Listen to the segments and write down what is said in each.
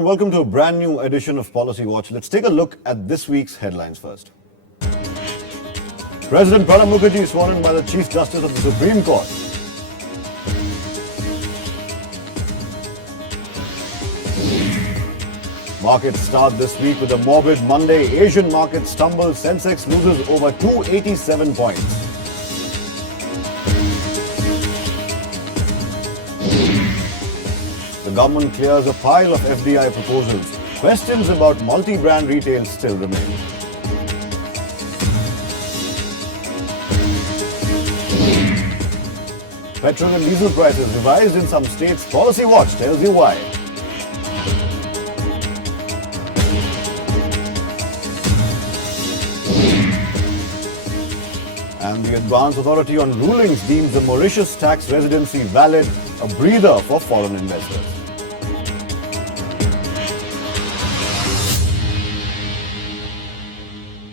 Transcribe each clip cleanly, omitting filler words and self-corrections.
and welcome to a brand new edition of Policy Watch. Let's take a look at this week's headlines first. President Pranab Mukherjee is sworn in by the Chief Justice of the Supreme Court. Markets start this week with a morbid Monday. Asian markets stumble. Sensex loses over 287 points. The government clears a pile of FDI proposals. Questions about multi-brand retail still remain. Petrol and diesel prices revised in some states. Policy Watch tells you why. And the Advanced Authority on Rulings deems the Mauritius tax residency valid, a breather for foreign investors.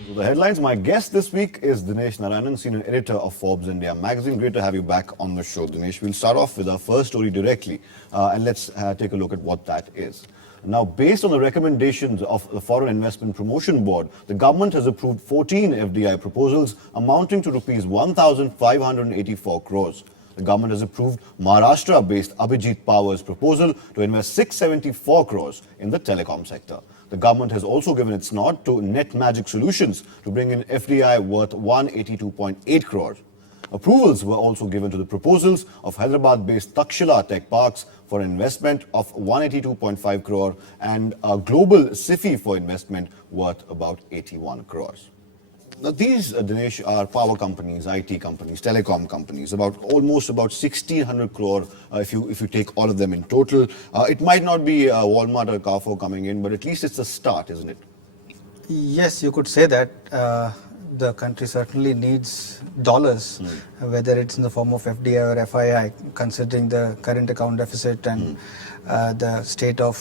So the headlines, my guest this week is Dinesh Narayanan, Senior Editor of Forbes India magazine. Great to have you back on the show, Dinesh. We'll start off with our first story directly and let's take a look at what that is. Now, based on the recommendations of the Foreign Investment Promotion Board, the government has approved 14 FDI proposals amounting to rupees 1,584 crores. The government has approved Maharashtra-based Abhijit Power's proposal to invest 674 crores in the telecom sector. The government has also given its nod to Net Magic Solutions to bring in FDI worth 182.8 crores. Approvals were also given to the proposals of Hyderabad-based Takshila Tech Parks for an investment of 182.5 crore and a global SIFI for investment worth about 81 crores. Now these, Dinesh, are power companies, IT companies, telecom companies, almost about 1,600 crore if you take all of them in total. It might not be Walmart or Carrefour coming in, but at least it's a start, isn't it? Yes, you could say that. The country certainly needs dollars, whether it's in the form of FDI or FII, considering the current account deficit and the state of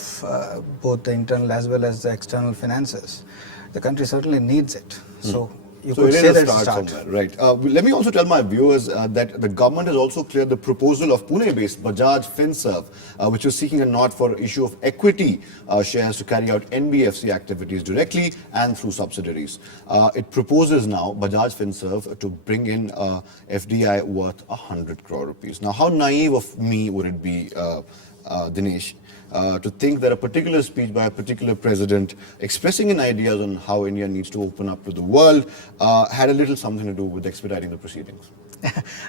both the internal as well as the external finances. The country certainly needs it. So you could say that it's a start. Somewhere, right. Let me also tell my viewers that the government has also cleared the proposal of Pune-based Bajaj Finserv, which was seeking a nod for issue of equity shares to carry out NBFC activities directly and through subsidiaries. It proposes now, Bajaj Finserv, to bring in FDI worth 100 crore rupees. Now, how naive of me would it be, Dinesh, to think that a particular speech by a particular president expressing in ideas on how India needs to open up to the world had a little something to do with expediting the proceedings?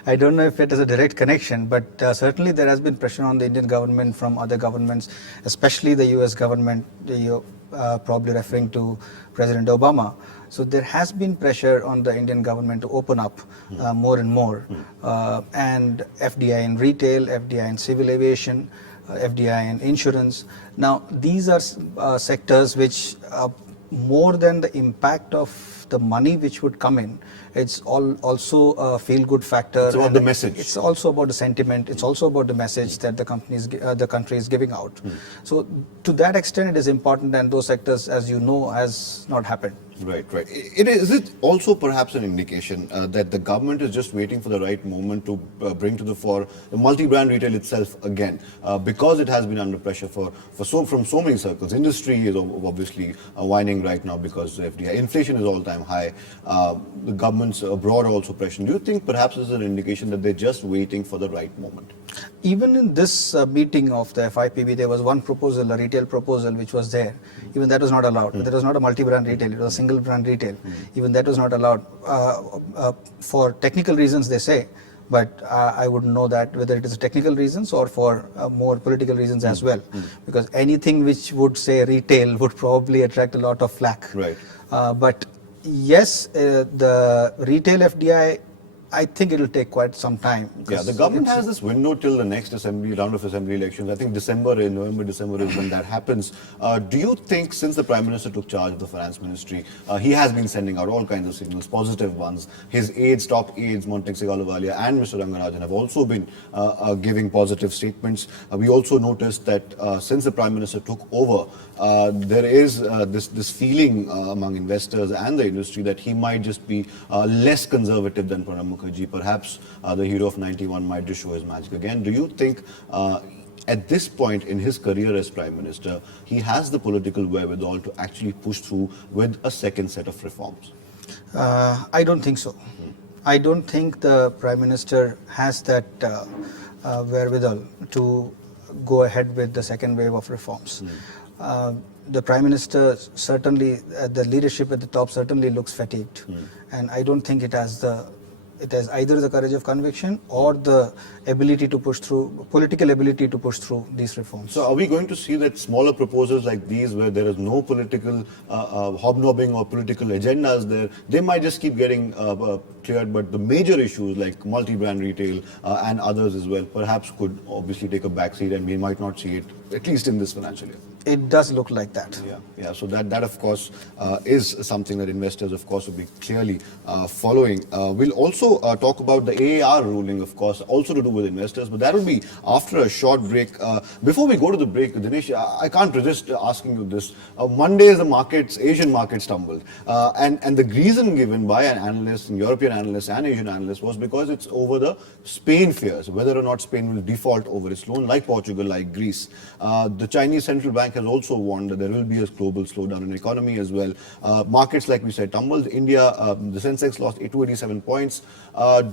I don't know if it is a direct connection, but certainly there has been pressure on the Indian government from other governments, especially the US government. You're probably referring to President Obama. So there has been pressure on the Indian government to open up more and more. And FDI in retail, FDI in civil aviation, FDI and insurance. Now, these are sectors which, more than the impact of the money which would come in, it's also a feel-good factor. It's about the message. It's also about the sentiment. It's also about the message that the country is giving out. So, to that extent, it is important, and those sectors, as you know, has not happened. Right. Is it also perhaps an indication that the government is just waiting for the right moment to bring to the fore the multi-brand retail itself again, because it has been under pressure from so many circles. Industry is obviously whining right now because FDI. Inflation is all-time high. The government's abroad also pressuring. Do you think perhaps this is an indication that they're just waiting for the right moment? Even in this meeting of the FIPB, there was one proposal, a retail proposal, which was there. Even that was not allowed. That was not a multi-brand retail. It was a single brand retail. Even that was not allowed for technical reasons, they say. But I wouldn't know that whether it is technical reasons or for more political reasons as well. Because anything which would say retail would probably attract a lot of flack. Right. But yes, the retail FDI, I think it will take quite some time. Yeah, the government has this window till the next round of assembly elections. I think November, December is when that happens. Do you think, since the Prime Minister took charge of the Finance Ministry, he has been sending out all kinds of signals, positive ones. His aides, top aides, Montag Ahluwalia and Mr. Rangarajan have also been giving positive statements. We also noticed that since the Prime Minister took over, there is this feeling among investors and the industry that he might just be less conservative than Pranab Mukherjee. Perhaps the hero of 91 might just show his magic again. Do you think at this point in his career as Prime Minister, he has the political wherewithal to actually push through with a second set of reforms? I don't think so. I don't think the Prime Minister has that wherewithal to go ahead with the second wave of reforms. The Prime Minister certainly, the leadership at the top certainly looks fatigued, and I don't think it has either the courage of conviction or the ability to push through, political ability to push through these reforms. So are we going to see that smaller proposals like these, where there is no political hobnobbing or political agendas there, they might just keep getting cleared, but the major issues like multi-brand retail and others as well perhaps could obviously take a backseat, and we might not see it, at least in this financial year? It does look like that. Yeah. So that of course is something that investors of course will be clearly following. We'll also talk about the AAR ruling, of course, also to do with investors, but that will be after a short break. Before we go to the break, Dinesh, I can't resist asking you this. Mondays the markets, Asian markets tumbled, and the reason given by an analyst, European analyst and Asian analyst, was because it's over the Spain fears, whether or not Spain will default over its loan, like Portugal, like Greece. The Chinese central bank has also warned that there will be a global slowdown in the economy as well. Markets, like we said, tumbled. India, the Sensex lost 287 points.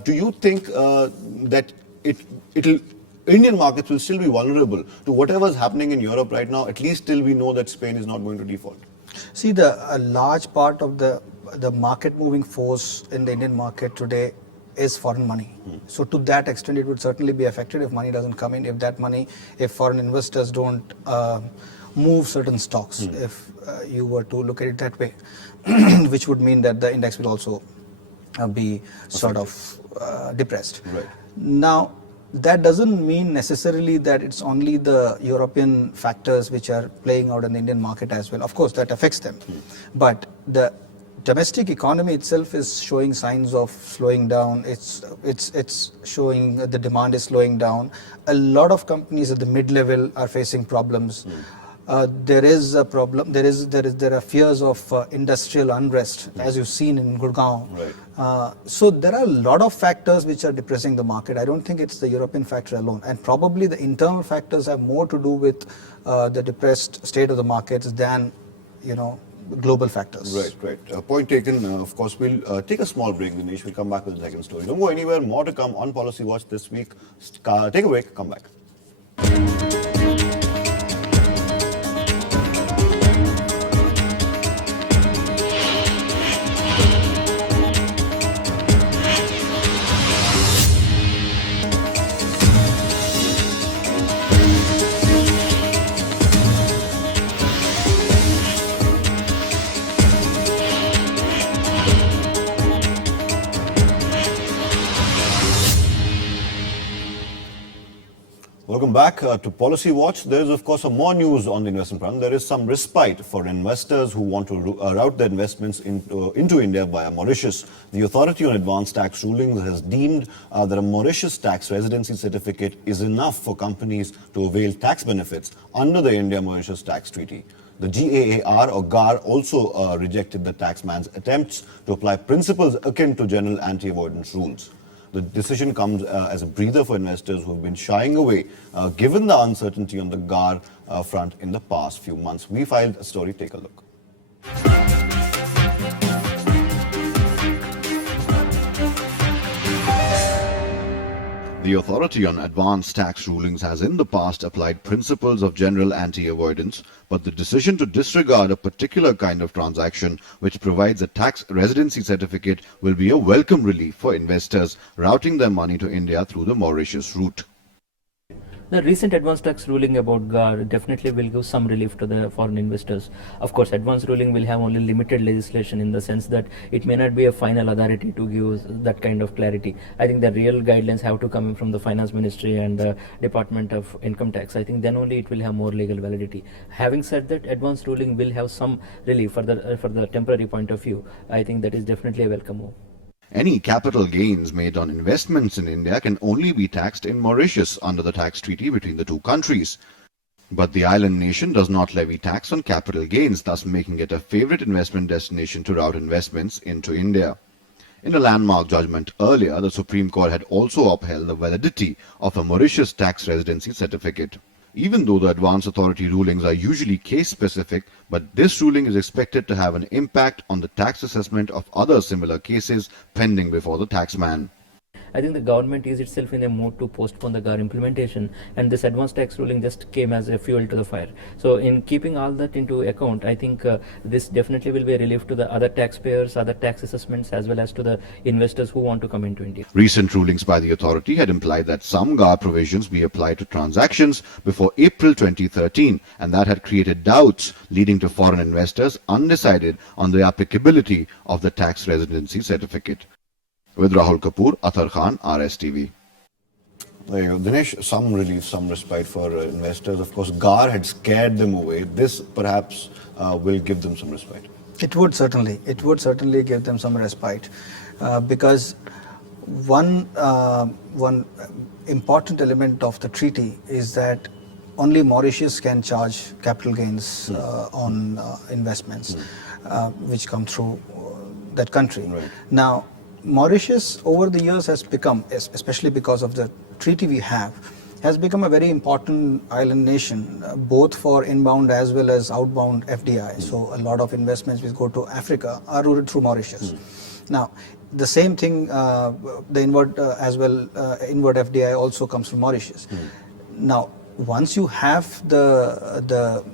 Do you think that Indian markets will still be vulnerable to whatever is happening in Europe right now, at least till we know that Spain is not going to default? See, a large part of the market moving force in the Indian market today is foreign money. So to that extent, it would certainly be affected if money doesn't come in, if foreign investors don't move certain stocks, if you were to look at it that way, which would mean that the index will also be sort of depressed. Right. Now, that doesn't mean necessarily that it's only the European factors which are playing out in the Indian market as well. Of course, that affects them. But the domestic economy itself is showing signs of slowing down. It's showing the demand is slowing down. A lot of companies at the mid-level are facing problems. There is a problem. There are fears of industrial unrest, as you've seen in Gurgaon. Right. So there are a lot of factors which are depressing the market. I don't think it's the European factor alone, and probably the internal factors have more to do with the depressed state of the markets than, global factors. Right. Point taken. Of course, we'll take a small break, Dinesh. We'll come back with the second story. Don't go anywhere. More to come on Policy Watch this week. Take a break. Come back. Welcome back to Policy Watch. There is, of course, some more news on the investment front. There is some respite for investors who want to route their investments into India via Mauritius. The Authority on Advanced Tax Rulings has deemed that a Mauritius tax residency certificate is enough for companies to avail tax benefits under the India-Mauritius Tax Treaty. The GAAR or GAR also rejected the taxman's attempts to apply principles akin to general anti-avoidance rules. The decision comes as a breather for investors who have been shying away given the uncertainty on the GAR front in the past few months. We filed a story. Take a look. The Authority on Advanced Tax Rulings has in the past applied principles of general anti-avoidance, but the decision to disregard a particular kind of transaction which provides a tax residency certificate will be a welcome relief for investors routing their money to India through the Mauritius route. The recent advanced tax ruling about GAR definitely will give some relief to the foreign investors. Of course, advanced ruling will have only limited legislation in the sense that it may not be a final authority to give that kind of clarity. I think the real guidelines have to come from the Finance Ministry and the Department of Income Tax. I think then only it will have more legal validity. Having said that, advanced ruling will have some relief for the temporary point of view. I think that is definitely a welcome move. Any capital gains made on investments in India can only be taxed in Mauritius under the tax treaty between the two countries. But the island nation does not levy tax on capital gains, thus making it a favorite investment destination to route investments into India. In a landmark judgment earlier, the Supreme Court had also upheld the validity of a Mauritius tax residency certificate. Even though the advance authority rulings are usually case specific, but this ruling is expected to have an impact on the tax assessment of other similar cases pending before the taxman. I think the government is itself in a mood to postpone the GAR implementation, and this advance tax ruling just came as a fuel to the fire. So, in keeping all that into account, I think this definitely will be a relief to the other taxpayers, other tax assessments, as well as to the investors who want to come into India. Recent rulings by the authority had implied that some GAR provisions be applied to transactions before April 2013, and that had created doubts, leading to foreign investors undecided on the applicability of the tax residency certificate. With Rahul Kapoor, Athar Khan, RSTV. There you go. Dinesh, some relief, some respite for investors. Of course, GAR had scared them away. This perhaps will give them some respite. It would certainly give them some respite, because one important element of the treaty is that only Mauritius can charge capital gains on investments which come through that country. Right. Now, Mauritius over the years has become, especially because of the treaty we have, has become a very important island nation, both for inbound as well as outbound FDI. So a lot of investments which go to Africa are routed through Mauritius. Now, the same thing, the inward inward FDI also comes from Mauritius. Now, once you have the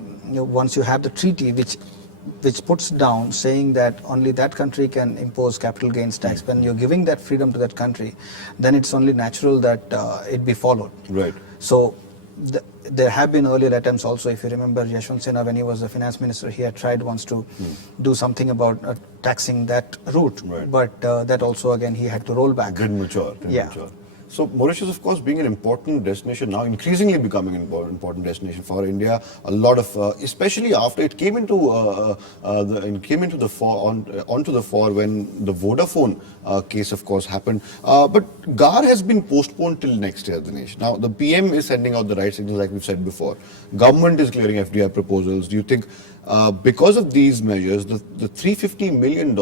treaty which puts down saying that only that country can impose capital gains tax, when you're giving that freedom to that country, then it's only natural that it be followed. Right. So there have been earlier attempts also. If you remember, Yashwant Sinha, when he was the finance minister, he had tried once to do something about taxing that route. Right. But that also again he had to roll back. Didn't mature. So Mauritius, of course, being an important destination now, increasingly becoming an important destination for India. A lot of, especially after it came into onto the fore when the Vodafone case, of course, happened. But GAR has been postponed till next year, Dinesh. Now the PM is sending out the right signals, like we've said before. Government is clearing FDI proposals. Do you think, because of these measures, the $350 million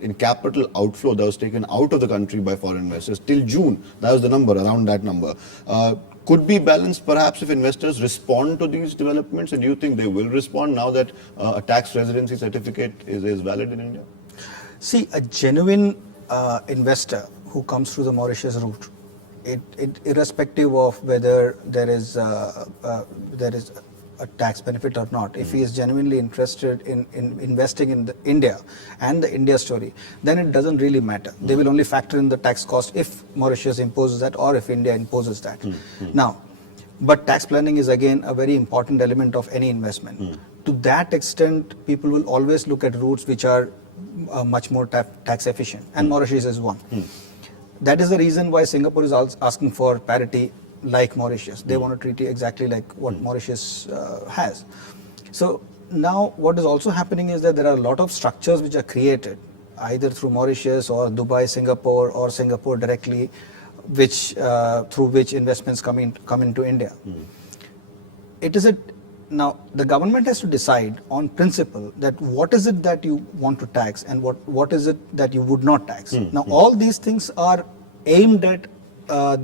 in capital outflow that was taken out of the country by foreign investors till June, that was the number, around that number, could be balanced perhaps if investors respond to these developments? And do you think they will respond now that a tax residency certificate is valid in India? See, a genuine investor who comes through the Mauritius route, irrespective of whether there is a tax benefit or not, if he is genuinely interested in investing in India and the India story, then it doesn't really matter. They will only factor in the tax cost if Mauritius imposes that or if India imposes that. Now, but tax planning is again a very important element of any investment. To that extent, people will always look at routes which are much more tax efficient, and Mauritius is one. That is the reason why Singapore is asking for parity like Mauritius. They want a treaty exactly like what Mauritius has. So now what is also happening is that there are a lot of structures which are created either through Mauritius or Dubai, Singapore, or Singapore directly, which through which investments come into India. Now the government has to decide on principle that what is it that you want to tax and what is it that you would not tax. Now all these things are aimed at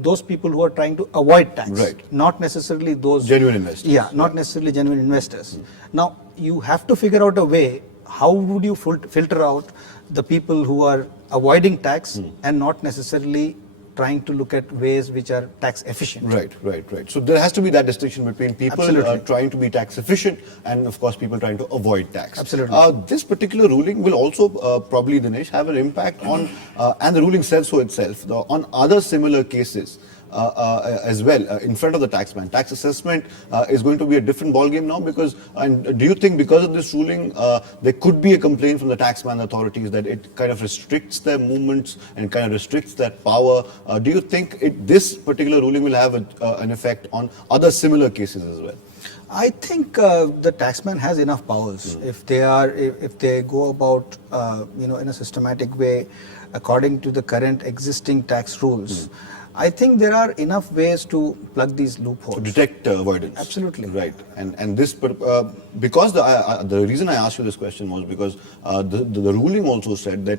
those people who are trying to avoid tax, right? Not necessarily those genuine investors. Yeah, not necessarily genuine investors. Now you have to figure out a way. How would you filter out the people who are avoiding tax and not necessarily trying to look at ways which are tax efficient? Right. So there has to be that distinction between people trying to be tax efficient and, of course, people trying to avoid tax. Absolutely. This particular ruling will also probably, Dinesh, have an impact on, and the ruling says so itself, on other similar cases. As well, in front of the taxman. Tax assessment is going to be a different ballgame now, because, and do you think because of this ruling there could be a complaint from the taxman authorities that it kind of restricts their movements and kind of restricts their power? Do you think this particular ruling will have an effect on other similar cases as well? I think the taxman has enough powers if they go about in a systematic way according to the current existing tax rules. I think there are enough ways to plug these loopholes. To detect avoidance. Absolutely. Right. And this, because the reason I asked you this question was because the ruling also said that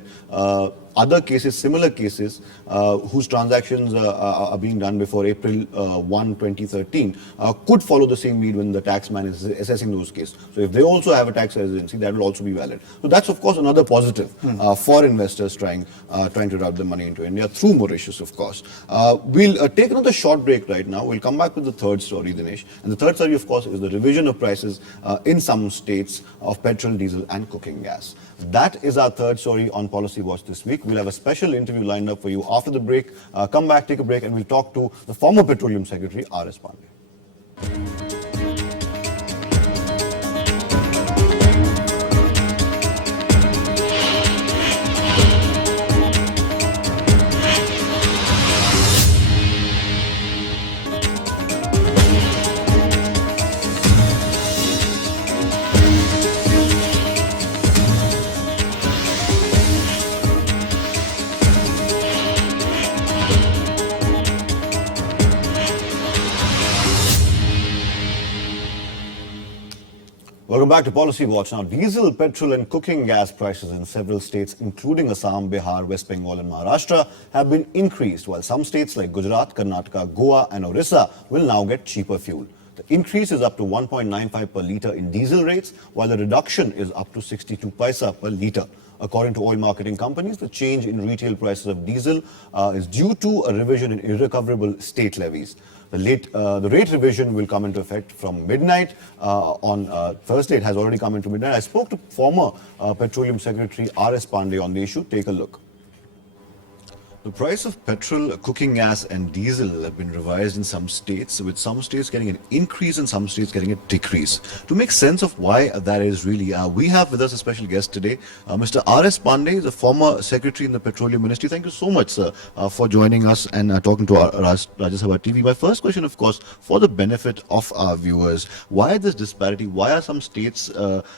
other cases, similar cases, whose transactions are being done before April 1, 2013, could follow the same lead when the taxman is assessing those cases. So if they also have a tax residency, that will also be valid. So that's of course another positive for investors trying to route their money into India through Mauritius, of course. We'll take another short break right now. We'll come back with the third story, Dinesh. And the third story, of course, is the revision of prices in some states of petrol, diesel, and cooking gas. That is our third story on Policy Watch this week. We'll have a special interview lined up for you after the break. Come back, take a break, and we'll talk to the former Petroleum Secretary, R.S. Pandey. Welcome back to Policy Watch. Now, diesel, petrol and cooking gas prices in several states, including Assam, Bihar, West Bengal and Maharashtra, have been increased, while some states like Gujarat, Karnataka, Goa and Orissa will now get cheaper fuel. The increase is up to 1.95 per litre in diesel rates, while the reduction is up to 62 paisa per litre. According to oil marketing companies, the change in retail prices of diesel is due to a revision in irrecoverable state levies. The rate revision will come into effect from midnight on Thursday. It has already come into midnight. I spoke to former Petroleum Secretary R.S. Pandey on the issue. Take a look. The price of petrol, cooking gas and diesel have been revised in some states, with some states getting an increase and some states getting a decrease. To make sense of why that is really, we have with us a special guest today, Mr. R.S. Pandey, the former Secretary in the Petroleum Ministry. Thank you so much, sir, for joining us and talking to our Rajya Sabha TV. My first question, of course, for the benefit of our viewers, why this disparity? Why are some states,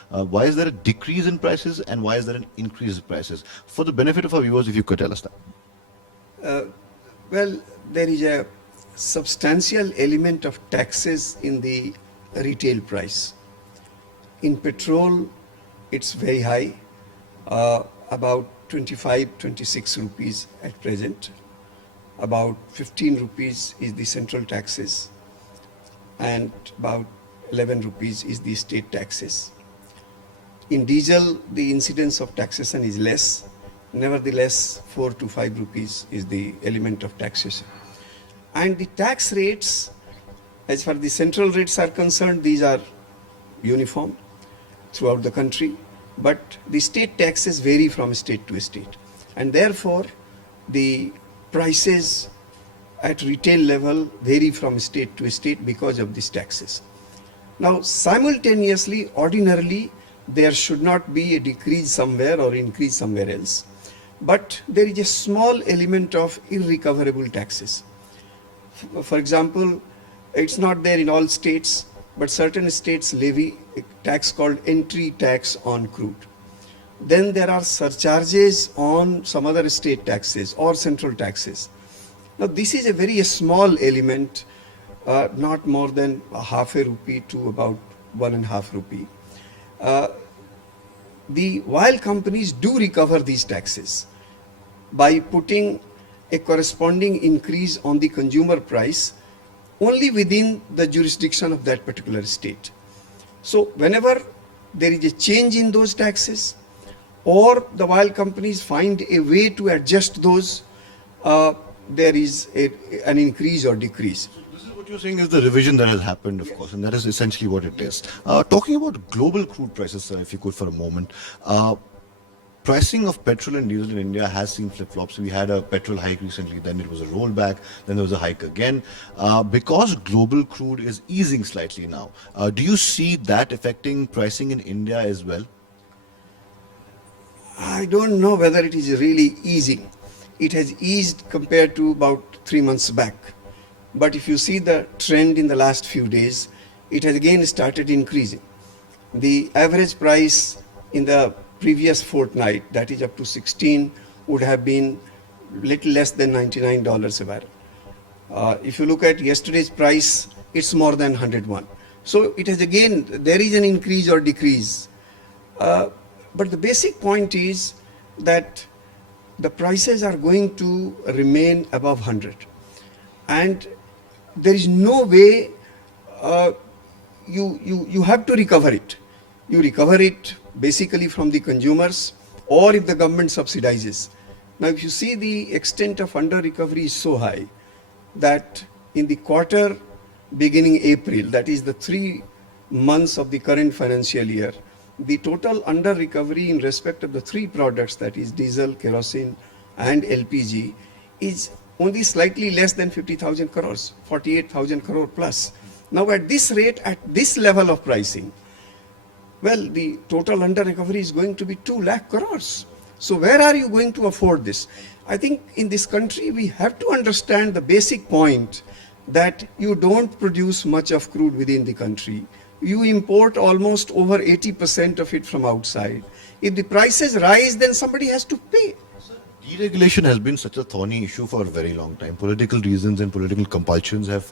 why is there a decrease in prices and why is there an increase in prices? For the benefit of our viewers, if you could tell us that. Well, there is a substantial element of taxes in the retail price. In petrol, it's very high, about 25-26 rupees at present. About 15 rupees is the central taxes and about 11 rupees is the state taxes. In diesel, the incidence of taxation is less. Nevertheless, 4 to 5 rupees is the element of taxation. And the tax rates, as far as the central rates are concerned, these are uniform throughout the country, but the state taxes vary from state to state. And therefore, the prices at retail level vary from state to state because of these taxes. Now, simultaneously, ordinarily, there should not be a decrease somewhere or increase somewhere else. But there is a small element of irrecoverable taxes. For example, it's not there in all states, but certain states levy a tax called entry tax on crude. Then there are surcharges on some other state taxes or central taxes. Now this is a very small element, not more than half a rupee to about 1.5 rupee. The oil companies do recover these taxes by putting a corresponding increase on the consumer price only within the jurisdiction of that particular state. So whenever there is a change in those taxes or the oil companies find a way to adjust those, there is an increase or decrease. What you're saying is the revision that has happened, of course, and that is essentially what it is. Talking about global crude prices, sir, if you could for a moment, pricing of petrol and diesel in India has seen flip-flops. We had a petrol hike recently, then it was a rollback, then there was a hike again. Because global crude is easing slightly now, do you see that affecting pricing in India as well? I don't know whether it is really easing. It has eased compared to about 3 months back. But if you see the trend in the last few days, it has again started increasing. The average price in the previous fortnight, that is up to 16, would have been little less than $99 a barrel. If you look at yesterday's price, it's more than 101. So it is again, there is an increase or decrease. But the basic point is that the prices are going to remain above 100. And there is no way you have to recover it. You recover it basically from the consumers, or if the government subsidizes. Now, if you see the extent of under recovery is so high that in the quarter beginning April, that is the 3 months of the current financial year, the total under recovery in respect of the 3 products, that is diesel, kerosene and LPG, is only slightly less than 50,000 crores, 48,000 crore plus. Now at this rate, at this level of pricing, well, the total under recovery is going to be 2 lakh crores. So where are you going to afford this? I think in this country we have to understand the basic point that you don't produce much of crude within the country. You import almost over 80% of it from outside. If the prices rise, then somebody has to pay. Deregulation has been such a thorny issue for a very long time. Political reasons and political compulsions have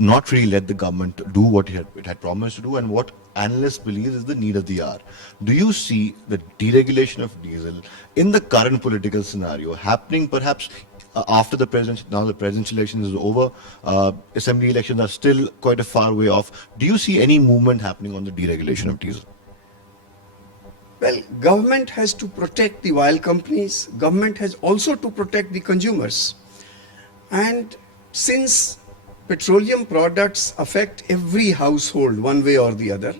not really let the government do what it had promised to do, and what analysts believe is the need of the hour. Do you see the deregulation of diesel in the current political scenario happening perhaps after the presidential election is over? Assembly elections are still quite a far way off. Do you see any movement happening on the deregulation of diesel? Well, government has to protect the oil companies. Government has also to protect the consumers. And since petroleum products affect every household one way or the other,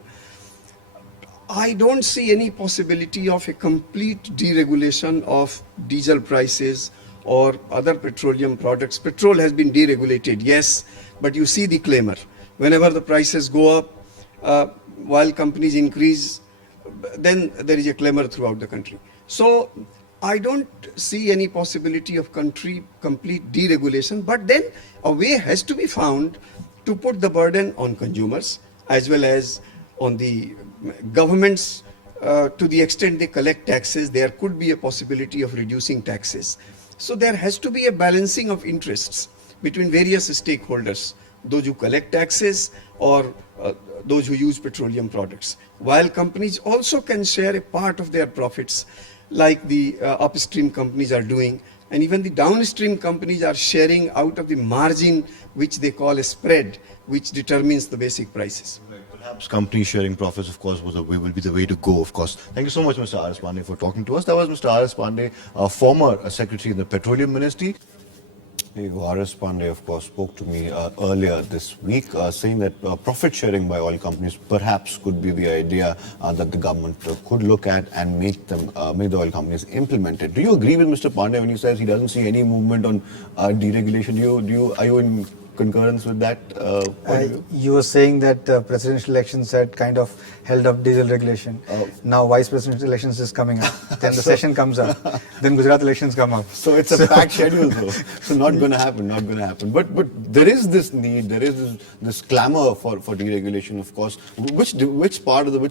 I don't see any possibility of a complete deregulation of diesel prices or other petroleum products. Petrol has been deregulated, yes, but you see the claimer. Whenever the prices go up, while companies increase, then there is a clamor throughout the country. So I don't see any possibility of complete deregulation, but then a way has to be found to put the burden on consumers as well as on the governments. To the extent they collect taxes, there could be a possibility of reducing taxes. So there has to be a balancing of interests between various stakeholders, those who collect taxes or those who use petroleum products. While companies also can share a part of their profits, like the upstream companies are doing, and even the downstream companies are sharing out of the margin, which they call a spread, which determines the basic prices. Perhaps companies sharing profits, of course, will be the way to go, of course. Thank you so much, Mr. R.S. Pandey, for talking to us. That was Mr. R.S. Pandey, former Secretary in the Petroleum Ministry. R.S. Pandey, of course, spoke to me earlier this week, saying that profit sharing by oil companies perhaps could be the idea that the government could look at and make the oil companies implement it. Do you agree with Mr. Pandey when he says he doesn't see any movement on deregulation? Are you in concurrence with that? You were saying that presidential elections had kind of held up diesel regulation. Now vice presidential elections is coming up. Then the session comes up. Then Gujarat elections come up. So it's a packed schedule, though. So not going to happen. But there is this need. There is this clamor for deregulation. Of course, which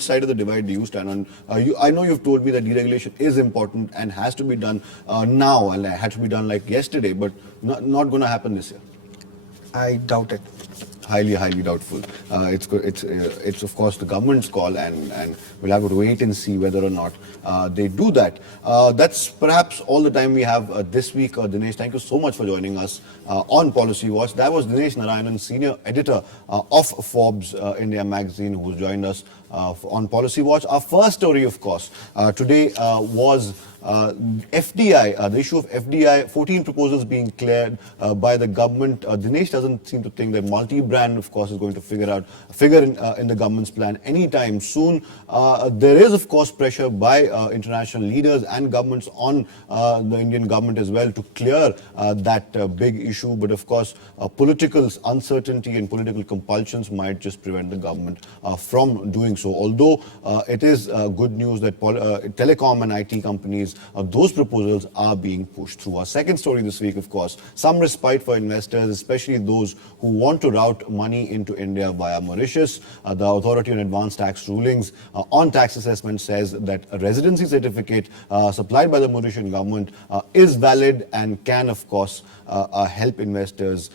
side of the divide do you stand on? I know you've told me that deregulation is important and has to be done now, and had to be done like yesterday. But not going to happen this year. I doubt it. Highly doubtful. It's of course the government's call, and we'll have to wait and see whether or not they do that. That's perhaps all the time we have this week. Dinesh, thank you so much for joining us on Policy Watch. That was Dinesh Narayanan, senior editor of Forbes India magazine, who joined us on Policy Watch. Our first story, of course, today was FDI, the issue of FDI, 14 proposals being cleared by the government. Dinesh doesn't seem to think that multi-brand, of course, is going to figure in the government's plan anytime soon. There is, of course, pressure by international leaders and governments on the Indian government as well to clear that big issue. But of course, political uncertainty and political compulsions might just prevent the government from doing so. so. Although it is good news that telecom and IT companies, those proposals are being pushed through. Our second story this week, of course, some respite for investors, especially those who want to route money into India via Mauritius. The Authority on Advanced Tax Rulings on Tax Assessment says that a residency certificate supplied by the Mauritian government is valid and can, of course, help investors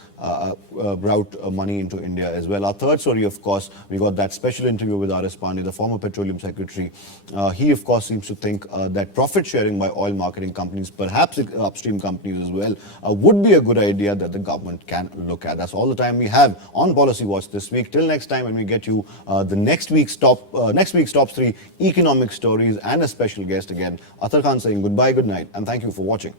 route money into India as well. Our third story, of course, we got that special interview with R.S. Pandey, the former Petroleum Secretary. He, of course, seems to think that profit sharing by oil marketing companies, perhaps upstream companies as well, would be a good idea that the government can look at. That's all the time we have on Policy Watch this week. Till next time, when we get you the next week's top 3 economic stories and a special guest again. Athar Khan saying goodbye, good night, and thank you for watching.